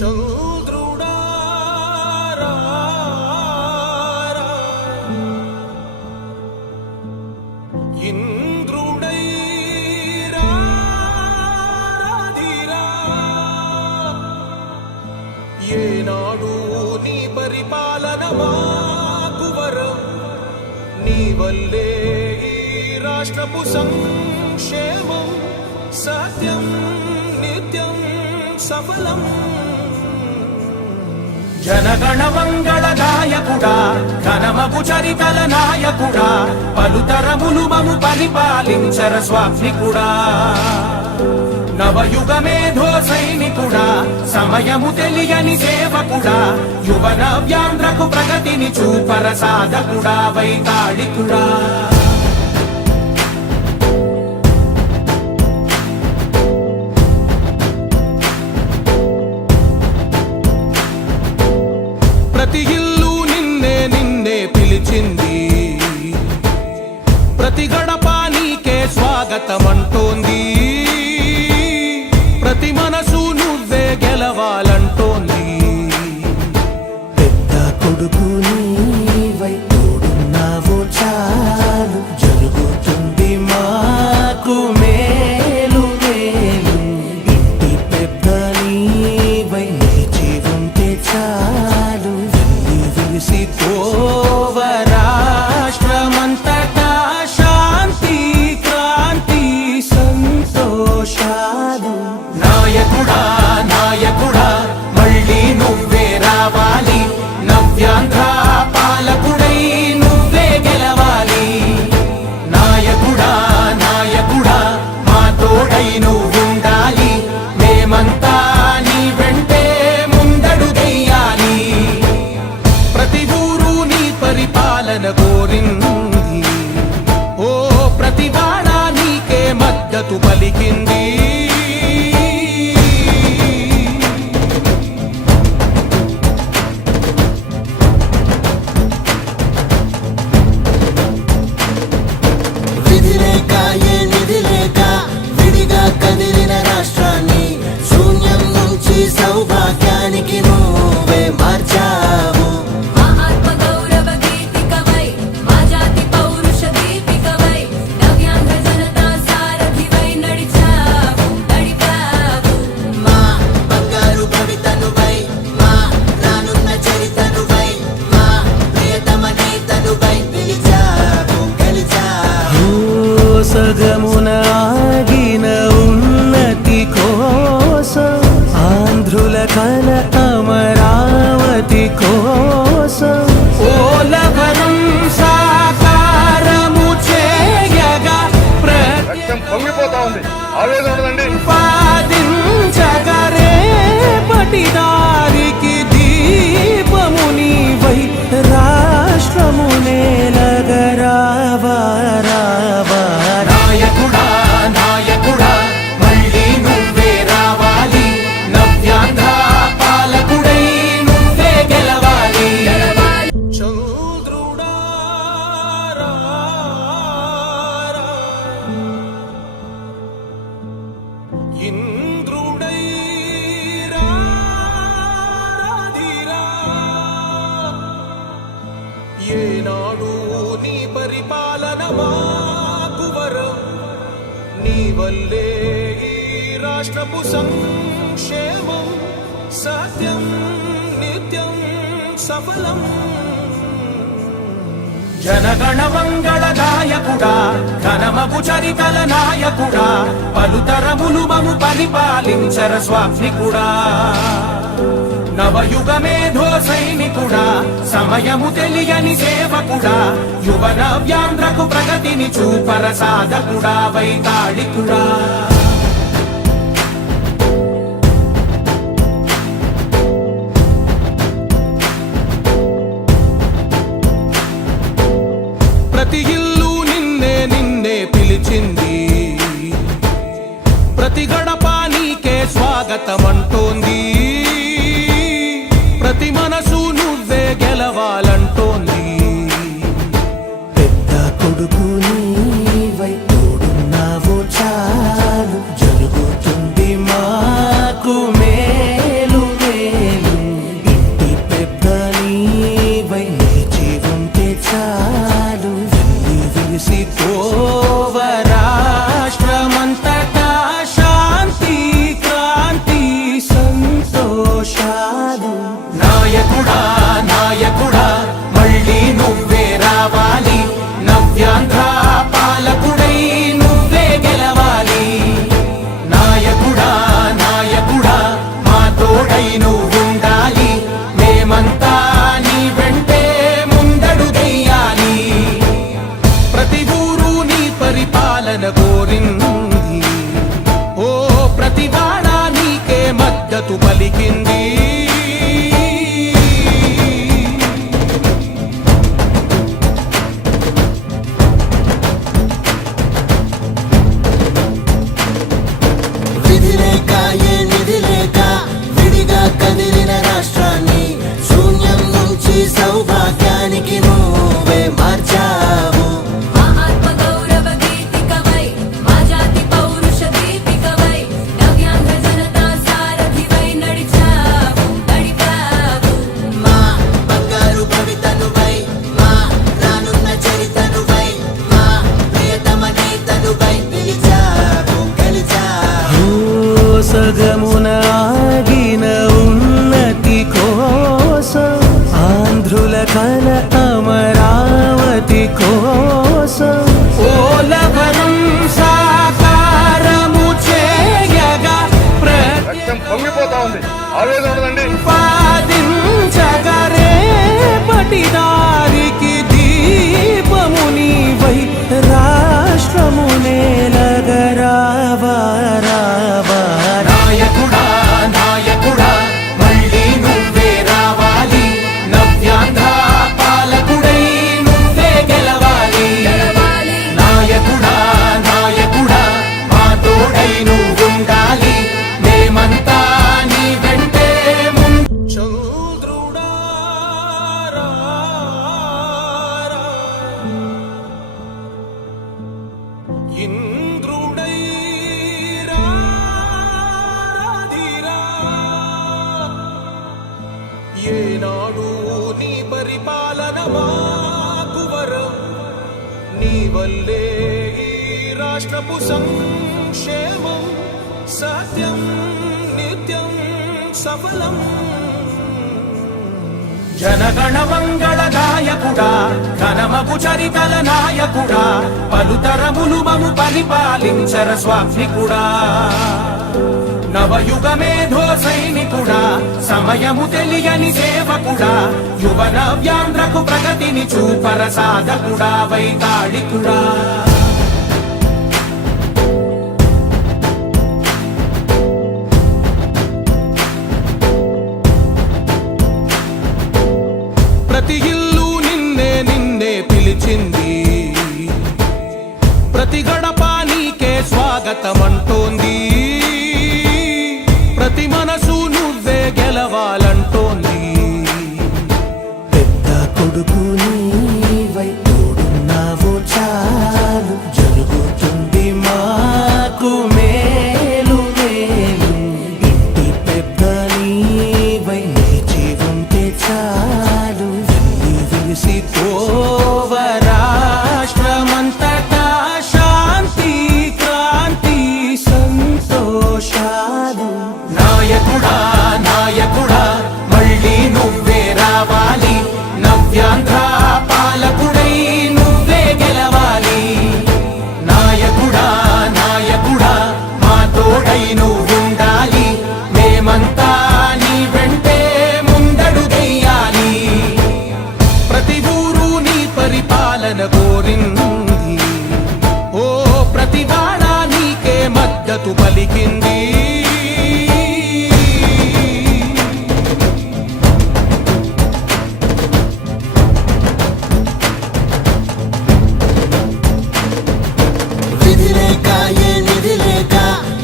చంద్రుడా ఇంద్రుడై రాధిరా ఏనాడు నీ పరిపాలన మాకు వరం నీ వల్లే ఈ రాష్ట్రపు సంక్షేమం సత్యం నిత్యం సఫలం జనగణ మంగళ గాయకుడా ఘనమగు చరితల నాయకుడా పలుతరములు మము పరిపాలించర స్వామికుడా నవయుగ మేధో సైనికుడా సమయము తెలియని సేవకుడా యువ నవ్యాంధ్రకు ప్రగతిని చూపర సాధకుడా వైతాళికుడా ప్రతి ఇల్లు నిన్నే నిన్నే పిలిచింది ప్రతి గడప నీకే స్వాగతమంటోంది ప్రతి మనసు నువ్వే గెలవాలంటోంది పెద్ద కొడుకు నీవై తోడున్నావు చాలు జరుగుతుంది మాకు మేలు మేలు ఇంటి పెద్ద నీవై నిలిచి ఉంటే చాలు విలిసి పోవ రాష్ట్రమంతటా శాంతి క్రాంతి సంతోషాలు నాయకుడా నాయకుడా మళ్ళీ నువ్వే రావాలి నవ్యాంధ్ర పాలకుడై నువ్వే గెలవాలి నాయకుడా నాయకుడా మా తోడై నువ్వుండాలి మేమంతా నీ వెంటే ముందడుగెయ్యాలి ప్రతి ఊరు నీ పరిపాలన కోరింది ఓ ప్రతి వాడ నీకే మద్దతు పలికింది విధిలేక ఏ నిధిలేక విడిగా కదిలిన రాష్ట్రాన్ని శూన్యం నుంచి సౌభాగ్యానికి నువ్వే మార్చావు మా ఆత్మ గౌరవ గీతికవై మా జాతి పౌరుష దీపికవై నవ్యాంధ్ర జనతా సారథివై నడిచావు నడిపావు మా బంగారు భవితనువై మా రానున్న చరితనువై మా ప్రియతమ నేతనువై పిలిచావు గెలిచావు సగమున ఆగిన ఉన్నతి కోసం ఆంధ్రుల కల అమరావతి కోసం ఓలవరం సాకారము చేయగా రక్తం పొంగిపోతా ఉంది ఆవేదన ఉండదండి ప్రతిపాదించగరే పటిదారికి దీపము నీవై రాష్ట్రము నేలగరావా రావా నాయకుడా నాయకుడా మళ్ళీ నువ్వే రావాలి నవ్యాంధ్ర పాలకుడై నువ్వే గెలవాలి చంద్రుడా ఇంద్రుడై రాధిరా ఏనాడు నీ పరిపాలన మాకు వరం నీ వల్లే ఈ రాష్ట్రపు సంక్షేమం సత్యం నిత్యం సఫలం జనగణ మంగళ గాయకుడా ఘనమగు చరితల నాయకుడా పలుతరములు మము పరిపాలించర స్వామికుడా నవయుగ మేధో సైనికుడా సమయము తెలియని సేవకుడా యువ నవ్యాంధ్రకు ప్రగతిని చూపర సాధకుడా వైతాళికుడా ప్రతి ఇల్లు నిన్నే నిన్నే పిలిచింది ప్రతి గడప నీకే స్వాగతమంటోంది ప్రతి మనసు నువ్వే గెలవాలంటోంది పెద్ద కొడుకు నీవై తోడున్నావు చాలు తోడై నువ్వుండాలి మేమంతా నీ వెంటే ముందడుగెయ్యాలి ప్రతి ఊరు నీ పరిపాలన కోరింది ఓ ప్రతి వాడ నీకే మద్దతు పలికింది విధి లేక ఏ నిధి లేక విడిగా కదిలిన రాష్ట్రాన్ని శూన్యం నుంచి సౌభాగ్యానికి నువ్వే మార్చావు మా ఆత్మ గౌరవ గీతికవై మా జాతి పౌరుష దీపికవై నవ్యాంధ్ర జనతా సారథివై నడిచావు నడిపావు మా బంగారు భవితనువై మా రానున్న చరితనువై మా ప్రియతమ నేతనువై పిలిచావు గెలిచావు సగమున ఆగిన ఉన్నతి కోసం ఆంధ్రుల కల అమరావతి కోసం ఓలవరం సాకారము చేయగా రక్తం పొంగిపోతా ఉంది ఆవేదన ఉండదండి ప్రతిపాదించగరేపటి దారికి దీపము నీవై రాష్ట్రము నేలగరావా రావా నాయకుడా నాయకుడా మళ్ళీ నువ్వే రావాలి నవ్యాంధ్ర పాలకుడై నువ్వే గెలవాలి గెలవాలి. నాయకుడా నాయకుడా మా తోడై నువ్వుండాలి మేమంతా నీ వెంటే చంద్రుడా రా, రా. ఇంద్రుడై రా, రాధిరా. ఏనాడు నీ పరిపాలన మాకు వరం నీ వల్లే ఈ రాష్ట్రపు సంక్షేమం సత్యం నిత్యం సఫలం జనగణ మంగళ గాయకుడా ఘనమగు చరితల నాయకుడా పలుతరములు మము పరిపాలించర స్వామికుడా నవయుగ మేధో సైనికుడా సమయము తెలియని సేవకుడా యువ నవ్యాంధ్రకు ప్రగతిని చూపర సాధకుడా వైతాళికుడా ప్రతి ఇల్లు నిన్నే నిన్నే పిలిచింది ప్రతి గడప నీకే స్వాగతమంటోంది ప్రతి మనసు నువ్వే గెలవాలంటోంది పెద్ద కొడుకు నీవై తోడున్నావు చాలు జరుగుతుంది మాకు మేలు మేలు ఇంటి పెద్ద నీవై నిలిచి ఉంటే చాలు వెల్లి విరిసి పోవ రాష్ట్రమంతటా శాంతి క్రాంతి సంతోషాలు నాయకుడా నాయకుడా మళ్ళీ నువ్వే రావాలి నవ్యాంధ్ర పాలకుడై నువ్వే గెలవాలి నాయకుడా నాయకుడా మా తోడై నువ్వుండాలి మేమంతా నీ వెంటే ముందడుగెయ్యాలి ప్రతి ఊరు నీ పరిపాలన కోరింది ఓ ప్రతి వాడ నీకే మద్దతు పలికింది విధి లేక ఏ నిధి లేక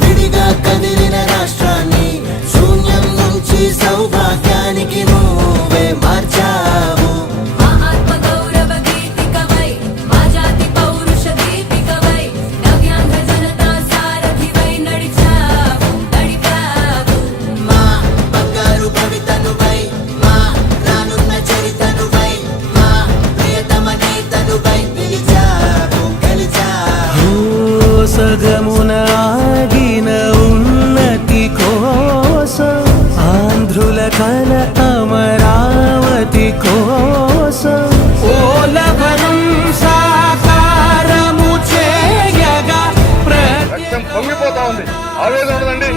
విడిగా కదిలిన రాష్ట్రాన్ని శూన్యం నుంచి సౌభాగ్యానికి నువ్వే మార్చావు మా ఆత్మ గౌరవ గీతికవై మా జాతి పౌరుష దీపికవై నవ్యాంధ్ర జనతా సారథివై నడిచావు నడిపావు మా బంగారు భవితనువై మా రానున్న చరితనువై మా ప్రియతమ నేతనువై పిలిచావు గెలిచావు సగమున ఆగిన ఉన్నతి కోసం ఆంధ్రుల కల అమరావతి కోసం ఓలవరం సాకారము చేయగా రక్తం పొంగిపోతా ఉంది ఆవేదన ఉండదండి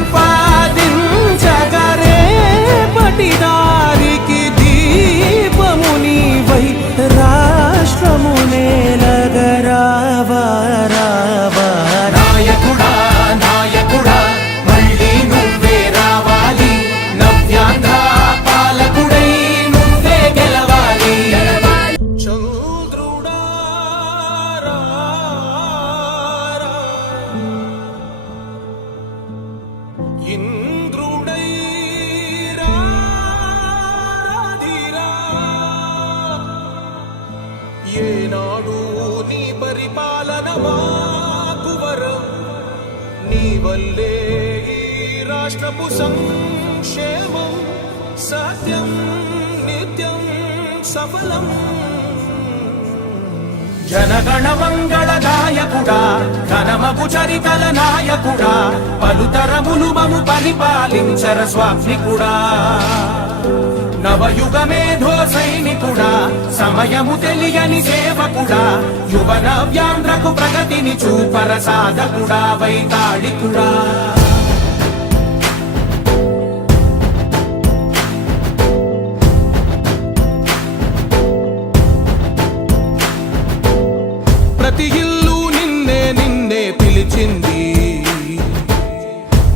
ప్రతిపాదించగరే వల్లే ఈ రాష్ట్రపు సంక్షేమం సత్యం నిత్యం సఫలం. జనగణ మంగళ నాయకుడా, ఘనమగు చరితల నాయకుడా, పలుతరములు మము పరిపాలించర స్వామికుడా. నవయుగ మేధో సైనికుడా, సమయము తెలియని సేవకుడా, యువ నవ్యాంధ్రకు ప్రగతిని చూపర సాధకుడా, వైతాళికుడా. ప్రతి ఇల్లు నిన్నే నిన్నే పిలిచింది,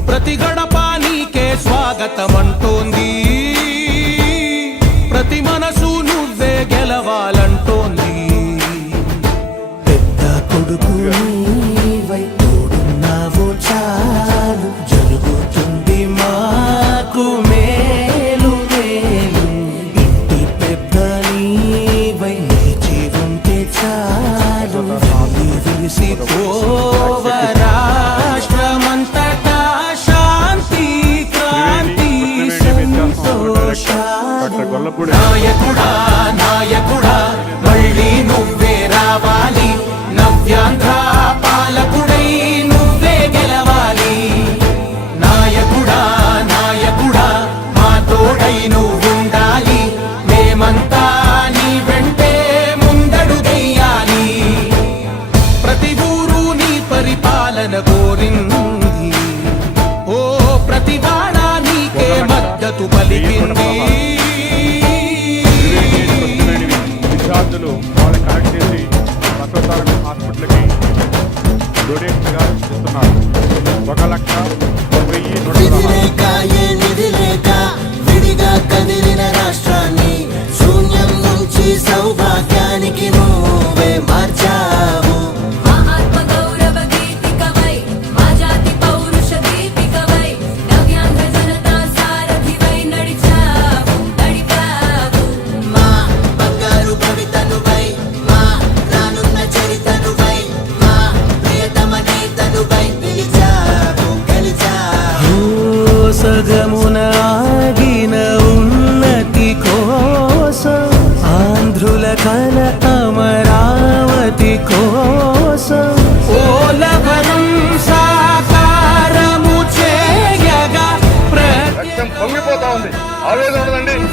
ప్రతి గడప నీకే స్వాగతమంటోంది, ప్రతి మనసు నువ్వే గెలవాలంటోంది. పెద్ద కొడుకు నీవై తోడున్నావు చాలు, జరుగుతుంది మాకు మేలు మేలు. ఇంటి పెద్ద నీవై నిలిచి ఉంటే చాలు, విరిసిపోవ రాష్ట్రమంతటా శాంతి క్రాంతి సంతోషాలు. నాయకుడా నాయకుడా మళ్ళీ నువ్వే రావాలి, నవ్యాంధ్ర పాలకుడై నువ్వే గెలవాలి. నాయకుడా నాయకుడా మా తోడై నువ్వుండాలి, మేమంతా నీ వెంటే ముందడుగెయ్యాలి. ప్రతి ఊరు నీ పరిపాలన కోరింది, ఓ ప్రతి వాడ నీకే మద్దతు పలికింది. విద్యార్థులు వాళ్ళని కనెక్ట్ చేసి ప్రస్తుతానికి హాస్పిటల్కి డొనేట్గా ఇస్తున్నారు. 1,10,000 విధి లేక ఏ నిధి లేక విడిగా కదిలిన రాష్ట్రాన్ని శూన్యం నుంచి సౌభాగ్యానికి నువ్వే మార్చావు. మా ఆత్మ గౌరవ గీతికవై, మా జాతి పౌరుష దీపికవై, నవ్యాంధ్ర జనతా సారథివై నడిచావు నడిపావు. మా బంగారు భవితనువై, మా రానున్న చరితనువై, మా ప్రియతమ నేతనువై పిలిచావు గెలిచావు. ఓ సగమున ఆగిన ఉన్నతి కోసం, ఆంధ్రుల కల అమరావతి కోసం, ఓలవరం సాకారము చేయగా రక్తం పొంగిపోతా ఉంది. ఆవేదన ఉండదండి. ప్రతి